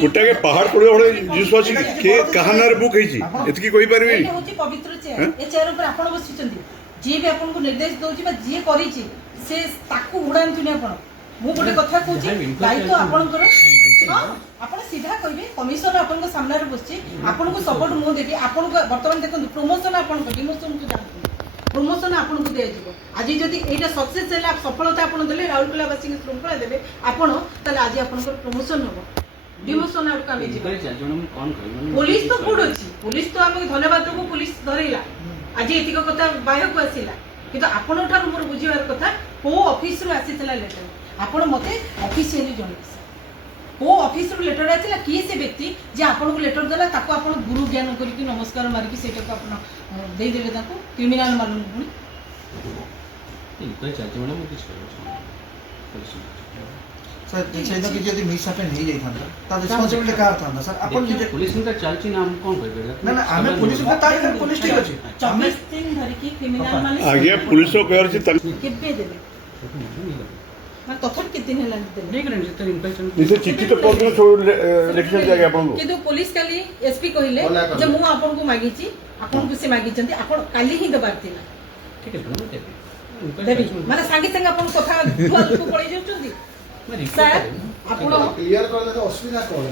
गोटा के पहाड़ पड़े बड़े जिस अछि के कहानार बुक हेछि एतकी कहि परबे ये होची पवित्र चेयर ए चेयर ऊपर आपण बसिचंदी जे भी आपन को निर्देश दोची बा जे करिछि से ताकू उड़ांतुनी आपण मु गोटे कथा कहूची दायित्व आपण कर हां आपण सीधा कहबे कमिशन आपण को सामने रे बसछि आपण को सपोर्ट मु देबी आपण को वर्तमान देखन प्रमोशन आपण को डिमोशन को जान प्रमोशन आपन को दिया जिवो आज जदी एटा सक्सेस हैला सफलता आपन देले राउरकेला वासी के श्रृंखला देबे आपन तले आज आपन को प्रमोशन होबो डिमोशन आउ कामे जिवो पुलिस तो गुड अछि पुलिस तो हम धन्यवाद देबो पुलिस धरैला आज एतिक कथा बाह्य को आसिला किंतु आपन ठार मोर बुझिवार कथा को ऑफिस रो आसीतला लेटर आपन मते ऑफिशियली जणैस को ऑफिस रो लेटर आसिला की से व्यक्ति जे आपन को लेटर देला ताको आपन गुरु ज्ञान करी कि नमस्कार मारी कि सेटा को आपन दे देले ताको क्रिमिनल मालूम पुनी इनक्वायरी चलती मैडम किस सर सेदा कि यदि मिस हैपन हो जाई थांदा ता रिस्पांसिबिलिटी का थांदा सर अपन निजे पुलिस में चलची ना हम कोन कहि बेला ना ना हमें पुलिस में ताई कर पुलिस ठीक अछि 24 दिन धरि कि क्रिमिनल माने आगे पुलिस को कहर छी तक केबे देले ना तखन के दिन हला देले नहीं करेंगे तो इनक्वायरी निसे चिट्ठी तो परदिन छोड़ लिखि जाय आपन को किंतु पुलिस काली एसपी कहिले जे मु आपन को मागी छी आपन को से मागी चंती आपन काली ही दबार थिला ठीक है मैडम देबी माने संगे संगे आपन कथा दुआल को पळै जाउचंती सर आपन क्लियर करले तो असुविधा कोन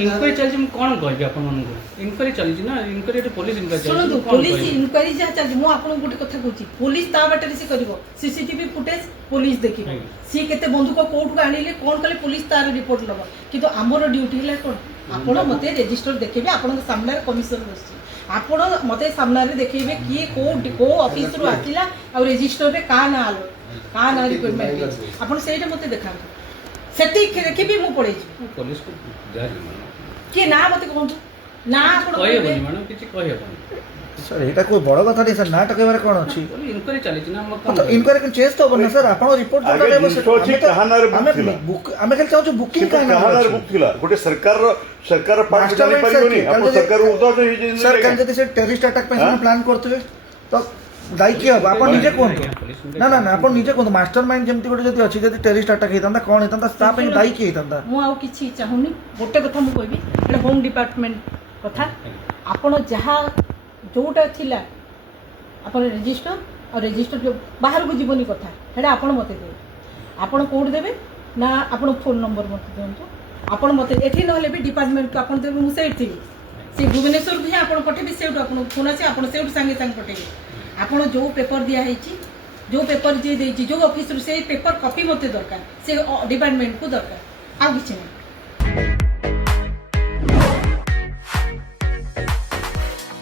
इनक्वायरी चलची हम कोन कहबी आपन मन को इनक्वायरी चलची ना इनक्वायरी पुलिस इनक्वायरी सुनो पुलिस इनक्वायरी जा चल मु आपन गोटे कथा कहूची पुलिस ता बाटरी से करिवो सीसीटीवी फुटेज पुलिस देखिबो सी केते बंदूक कोर्ट को आनिले कोन कले पुलिस तार रिपोर्ट लबो किंतु हमर ड्यूटी हला कोन आपन मते रजिस्टर देखिबे आपन सामने कमिशन बसची आपन मते सामने रे देखिबे की को ऑफिस रो आतिला और रजिस्टर रे का ना आलो का ना रिक्वायरमेंट आपन सेटा मते देखा सेति देखिबे मु पड़ै छी पुलिस को जा के ना मते कोन ना आपन कहबे मैडम किछि कहबे सर एटा कोई बड़ कथा नहीं सर ना टकेबारे कोन अछि इनक्वायरी चलची ना हम तो इनक्वायरी के चेस तो बना सर आपण रिपोर्ट आगे जिनिस अछि कहानार बुक थिला हमें खाली चाहू बुकिंग का कहानार बुक थिला गोटे सरकार पार्ट जानि परिबोनी आपण सरकार उद्देश्य ही जे सर कान जति से टेररिस्ट अटैक पे प्लान करथले तो दाई की अब आपण निजे कोन ना ना ना आपण निजे कोन मास्टरमाइंड जेमति गोटे जति अछि जति टेररिस्ट अटैक हेतंदा कोन हेतंदा ता पे दाई की हेतंदा मु आउ किछि चाहुनी गोटे कथा मु कहबी एटा होम डिपार्टमेंट कथा आपण जहा जोटा थिला आपण रजिस्टर और रजिस्टर जो बाहर को जीवनी कथा हेडा आपण मते दे आपण कोड देबे ना आपण फोन नंबर मते देंतो आपण मते एठी नहले भी डिपार्टमेंट को आपण देबे मु सेट थी से भुवनेश्वर भी आपण पठेबे सेट आपण फोन আছে आपण सेट संगे संग पठेबे आपण जो पेपर दिया हेची जो पेपर जे देची जो ऑफिस से पेपर कॉपी मते दरकार से डिपार्टमेंट को दरकार आ किछ नहीं